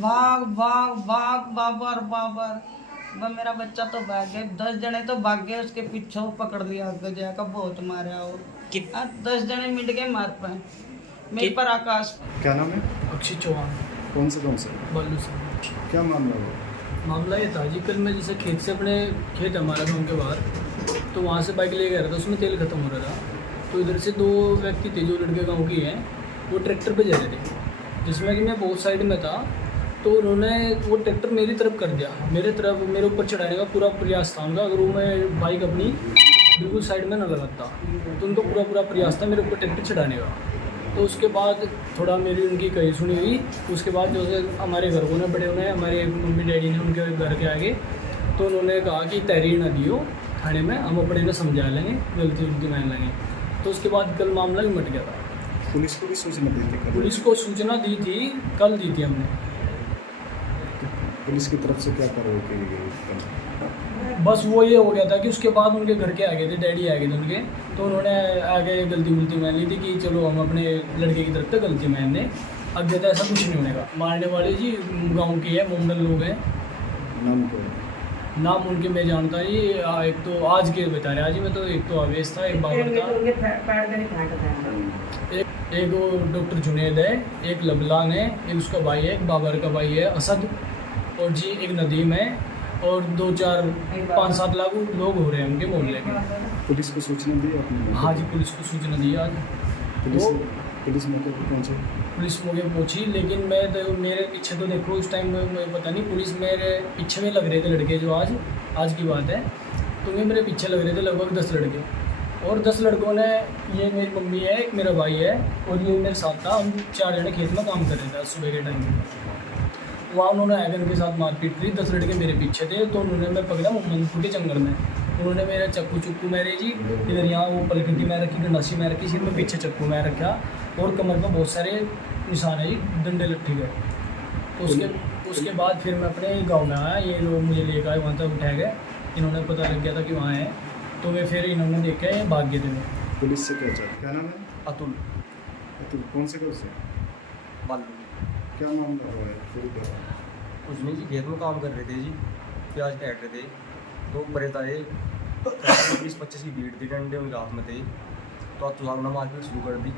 भाग भाग भाग बाबर बाबर। वह मेरा बच्चा तो भाग गया, 10 जने तो भाग गए उसके पीछे, वो पकड़ लिया गजा का, बहुत मारा वो। 10 जने मिट गए मार पाए मेरे पर। आकाश क्या नाम है? अक्षय चौहान। कौन से बल्लू से। क्या मामला हुआ? मामला ये था जी, कल मैं जैसे खेत से अपने खेत हमारा गांव के बाहर, तो वहाँ से बाइक ले गया था, उसमें तेल खत्म हो रहा था। तो इधर से 2 व्यक्ति थे जो लड़के गांव की हैं, वो ट्रैक्टर पे जा रहे थे, जिसमें कि मैं बहुत साइड में था। तो उन्होंने वो ट्रैक्टर मेरी तरफ कर दिया, मेरे ऊपर चढ़ाने का पूरा प्रयास था उनका। अगर वो मैं बाइक अपनी बिल्कुल साइड में ना लगाता तो उनका पूरा प्रयास था मेरे ऊपर ट्रैक्टर चढ़ाने का। तो उसके बाद थोड़ा मेरी उनकी कही सुनी हुई। उसके बाद जो है हमारे घर को बड़े होने, हमारे मम्मी डैडी ने उनके घर के आगे, तो उन्होंने कहा कि तहरीर ना दियो थाने में, हम अपने में समझा लेंगे, गलती उनकी मान लेंगे। तो उसके बाद कल मामला भी मिट गया था। पुलिस को भी सूचना दी थी? पुलिस को सूचना दी थी, कल दी थी हमने। पुलिस की तरफ से क्या कार्रवाई की गई? बस वो ये हो गया था कि उसके बाद उनके घर के आ गए थे, डैडी आ गए थे उनके, तो उन्होंने आगे गलती मान ली थी कि चलो हम अपने लड़के की तरफ से गलती मान लें, अब जैसा ऐसा कुछ नहीं होने का। मारने वाले जी गांव के हैं, मुंडल लोग हैं। नाम क्या है? नाम उनके मैं जानता ही, एक तो आज के बता रहे आज में, तो एक तो आवेश था, एक बाबर था, एक वो डॉक्टर जुनेद है, एक लबलान है, एक उसका भाई है, एक बाबर का भाई है असद, और जी एक नदीम है, और 2-4-5-7 लाख लोग हो रहे हैं उनके मोहल्ले में। पुलिस को सूचना दी आपने? हाँ जी, पुलिस को सूचना दी आज। पुलिस मौके पर पहुंची? पुलिस मौके पर पहुंची, लेकिन मेरे पीछे तो देखो उस टाइम मुझे पता नहीं, पुलिस मेरे पीछे में लग रहे थे लड़के, जो आज की बात है, तो वे मेरे पीछे लग रहे थे लगभग 10 लड़के। और 10 लड़कों ने, ये मेरी मम्मी है, एक मेरा भाई है, और ये मेरे साथ था, हम 4 जने खेत में काम कर रहे थे सुबह के टाइम। वहाँ उन्होंने आगे उनके साथ मारपीट करी, 10 लड़के मेरे पीछे थे, तो उन्होंने मैं पकड़ा मोहम्मदपुर के जंगल में। उन्होंने मेरा चक्कू मेरे जी इधर यहाँ वो पलकटी में रखी, गंडासी में रखी, सिर में पीछे चक्कू में रखा, और कमर पर बहुत सारे निशान है जी, डंडे लट्ठी गए। तो उसके बाद फिर मैं अपने गाँव में आया, ये लोग मुझे लेकर आए, वहाँ तक उठा गए, इन्होंने पता लग गया था कि वहाँ है, तो वे फिर इन्होंने देखा है भाग गए थे। पुलिस से क्या चाहते? क्या नाम है? अतुल। अतुल कौन से घर से? बालू। क्या मामला हुआ है पूरी तरह? उसमें जी खेत में काम कर रहे थे जी, प्याज काट रहे थे, तो परे था 20-25 की भीड़ थी, डंडे उनके हाथ में थे, तो अतुल साहब ने मारपीट शुरू कर दी।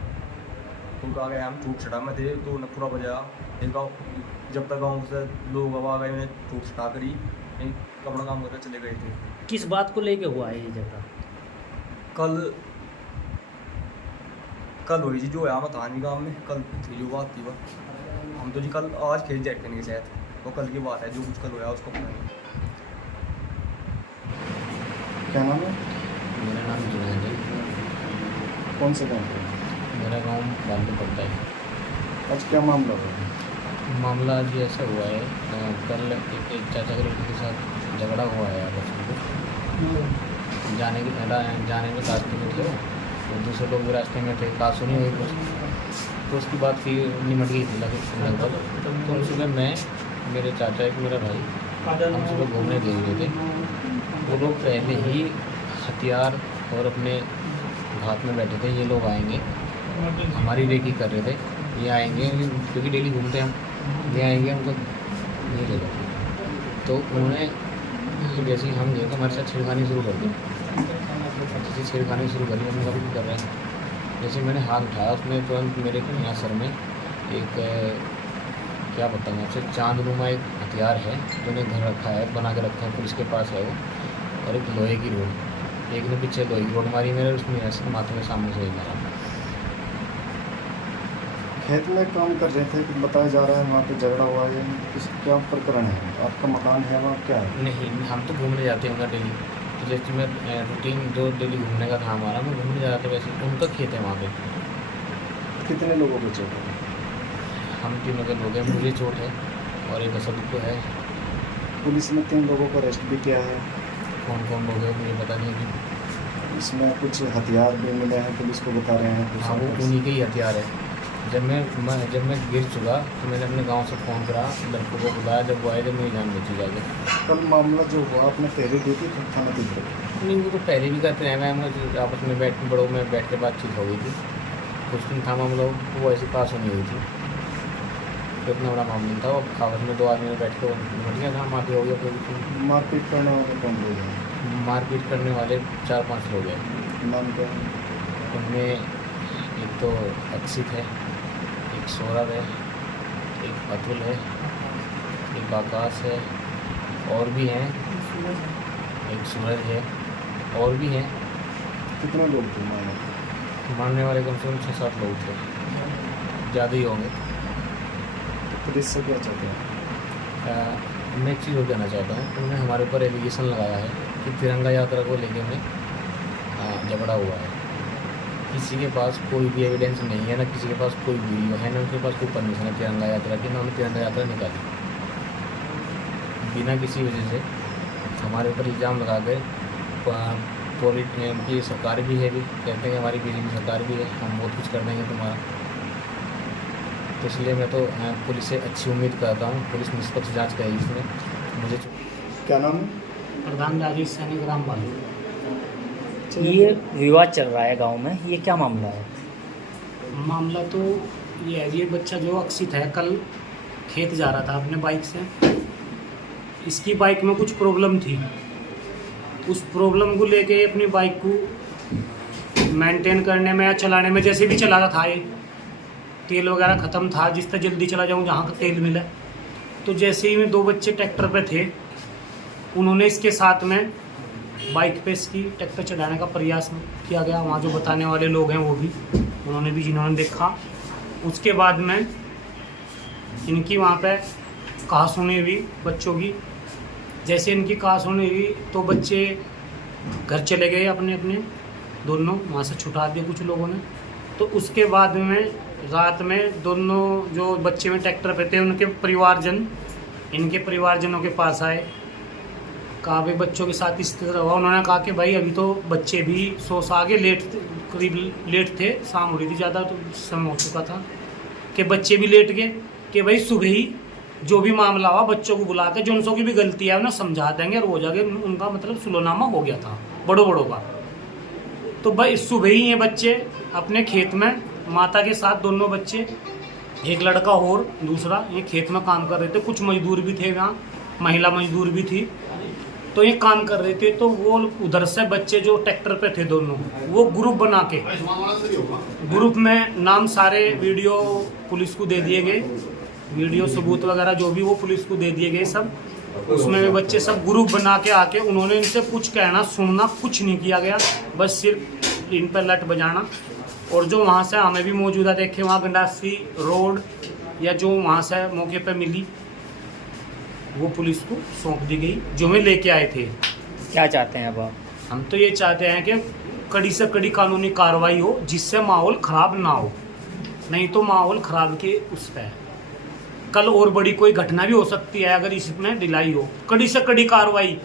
तो कहा गया हम छूट छटा में थे, तो उन्हें पूरा बजाया एक गाँव, जब तक गाँव से लोग आ गए उन्हें छूट छटा करी, अपना काम करके चले गए थे। किस बात को लेके हुआ है ये झगड़ा? कल हुई जी, जो है मैं था नहीं गाँव में, कल थी जो बात थी वह, हम तो जी कल आज खेत जाए करने के साथ, तो कल की बात है, जो कुछ कल हुआ उसको पता नहीं। क्या नाम है? मेरा नाम जुनैद है। कौन से गाँव का? मेरा गांव बांधू पड़ता है। आज क्या मामला हुआ? मामला आज ऐसा हुआ है, कल एक चाचा के लड़के के साथ झगड़ा हुआ है आपस में। जाने में रास्ते में थे, तो दूसरे लोग भी रास्ते में थे, बात सुनी हुई कुछ, तो उसकी बात फिर निमट गई थी लगभग। तो सुबह मैं, मेरे चाचा, एक मेरा भाई, हम सुबह घूमने गए हुए थे। वो लोग पहले ही हथियार और अपने हाथ में बैठे थे, ये लोग आएंगे, हमारी रेकी कर रहे थे, ये आएंगे क्योंकि डेली घूमते हैं हम, ये आएंगे हमको ये ले लो। तो उन्होंने जैसे ही हम गए तो हमारे साथ छेड़खानी शुरू कर दी। जैसे छेड़खानी शुरू करी, हमने कभी भी कर रहे हैं, जैसे मैंने हाथ उठाया उसमें तुरंत मेरे यहाँ सर में एक क्या बताऊँ आपसे, चांदनुमा एक हथियार है जो ने घर रखा है, बना के रखा है, पुलिस के पास है वो, और एक लोहे की रोड, एक ने पीछे लोहे की रोड मारी मेरे, उसमें ऐसे माथे में सामने से ही मारा। खेत में काम कर रहे थे, बताया जा रहा है वहाँ पे झगड़ा हुआ है, इस क्या प्रकरण है? आपका मकान है वहाँ, क्या है? नहीं, हम तो घूमने जाते हैं उधर डेली, तो जैसे मैं रूटीन जो डेली घूमने का था हमारा, मैं घूमने जा रहा था, वैसे उनका खेत है वहाँ पे। कितने लोगों को चोट है? हम 3 के लोग हैं, मुझे चोट है और एक असद को है। पुलिस ने 3 लोगों को अरेस्ट भी किया है। कौन कौन लोग हैं मुझे पता नहीं कि। इसमें कुछ हथियार भी मिले हैं, पुलिस को बता रहे हैं। हाँ, वो उन्हीं के ही हथियार है। जब मैं गिर चुका तो मैंने अपने गांव से फ़ोन करा, लड़कों को बुलाया, जब वो आए तो मेरी जान बची जाके। कल मामला जो हुआ आपने तहरीर दी थी थाना की तरफ? नहीं, वो तो पहले भी करते हैं, मैं आपस में बड़ों में बैठ के बातचीत हो गई थी, कुछ दिन था मामला, वो ऐसी पास होनी हुई थी, तो इतना बड़ा मामला नहीं था, वो आपस में 2 आदमी बैठ के निपट गया था, माफी हो गया कोई। मारपीट करने वाले कौन लोग हैं? मारपीट करने वाले 4-5 लोग हैं। नाम क्या है? उनमें एक तो अक्षित है, एक सौरभ है, एक अतुल है, एक आकाश है, और भी हैं, एक सूरज है, और भी हैं। कितने लोग थे मारने वाले कम से कम 6-7 लोग थे, ज़्यादा ही होंगे। पुलिस से क्या चाहते हैं? मैं एक चीज़ और कहना चाहता हूँ, उन्होंने हमारे ऊपर एलिगेशन लगाया है कि तिरंगा यात्रा को लेके में झगड़ा हुआ है। किसी के पास कोई भी एविडेंस नहीं है, ना किसी के पास कोई वीडियो है, ना उनके पास कोई परमिशन है तिरंगा यात्रा की, ना उन्होंने तिरंगा यात्रा निकाली। बिना किसी वजह से हमारे ऊपर इल्ज़ाम लगा कर की सरकार भी है, भी कहते हैं कि हमारी बीजेपी सरकार भी है, हम बहुत कुछ कर देंगे तुम्हारा। तो इसलिए मैं तो पुलिस से अच्छी उम्मीद करता हूँ, पुलिस निष्पक्ष जांच करेगी इसमें। मुझे क्या नाम है? प्रधान राजेश सैनी ग्राम बालू। ये विवाद चल रहा है गांव में, ये क्या मामला है? मामला तो ये है, ये बच्चा जो अक्षित है कल खेत जा रहा था अपने बाइक से। इसकी बाइक में कुछ प्रॉब्लम थी, उस प्रॉब्लम को लेके अपनी बाइक को मेंटेन करने में या चलाने में जैसे भी चला रहा था, ये तेल वगैरह ख़त्म था, जिस तरह जल्दी चला जाऊँ जहाँ का तेल मिला। तो जैसे ही में 2 बच्चे ट्रैक्टर पे थे, उन्होंने इसके साथ में बाइक पे इसकी ट्रैक्टर चढ़ाने का प्रयास किया गया। वहाँ जो बताने वाले लोग हैं वो भी, उन्होंने भी, जिन्होंने देखा। उसके बाद में इनकी वहाँ पे कहा सुनी हुई बच्चों की। जैसे इनकी कहा सुनी हुई तो बच्चे घर चले गए अपने अपने, दोनों वहाँ से छुटा दिए कुछ लोगों ने। तो उसके बाद में रात में दोनों जो बच्चे में ट्रैक्टर पे थे, उनके परिवारजन इनके परिवारजनों के पास आए, कहा भाई बच्चों के साथ इस तरह हुआ। उन्होंने कहा कि भाई अभी तो बच्चे भी 100 से आगे करीब लेट थे, शाम हो रही थी, ज़्यादा तो समय हो चुका था कि बच्चे भी लेट गए, कि भाई सुबह ही जो भी मामला हुआ बच्चों को बुला के जो उनसों की भी गलती है उन्हें समझा देंगे और हो जाएगा। उनका मतलब सुलहनामा हो गया था बड़ों का। तो भाई सुबह ही ये बच्चे अपने खेत में माता के साथ, दोनों बच्चे, एक लड़का और दूसरा, ये खेत में काम कर रहे थे। कुछ मजदूर भी थे वहाँ, महिला मजदूर भी थी, तो ये काम कर रहे थे। तो वो उधर से बच्चे जो ट्रैक्टर पे थे दोनों, वो ग्रुप बना के, ग्रुप में नाम सारे वीडियो पुलिस को दे दिए गए, वीडियो सबूत वगैरह जो भी वो पुलिस को दे दिए गए सब। उसमें भी बच्चे सब ग्रुप बना के आके उन्होंने इनसे कुछ कहना सुनना कुछ नहीं किया गया, बस सिर्फ इन पर लट बजाना। और जो वहाँ से हमें भी मौजूदा देखे, वहाँ गंडासी रोड या जो वहाँ से मौके पर मिली वो पुलिस को सौंप दी गई, जो मैं लेके आए थे। क्या चाहते हैं अब आप? हम तो ये चाहते हैं कि कड़ी से कड़ी कानूनी कार्रवाई हो, जिससे माहौल ख़राब ना हो, नहीं तो माहौल ख़राब के उस पर कल और बड़ी कोई घटना भी हो सकती है अगर इसमें ढिलाई हो। कड़ी से कड़ी कार्रवाई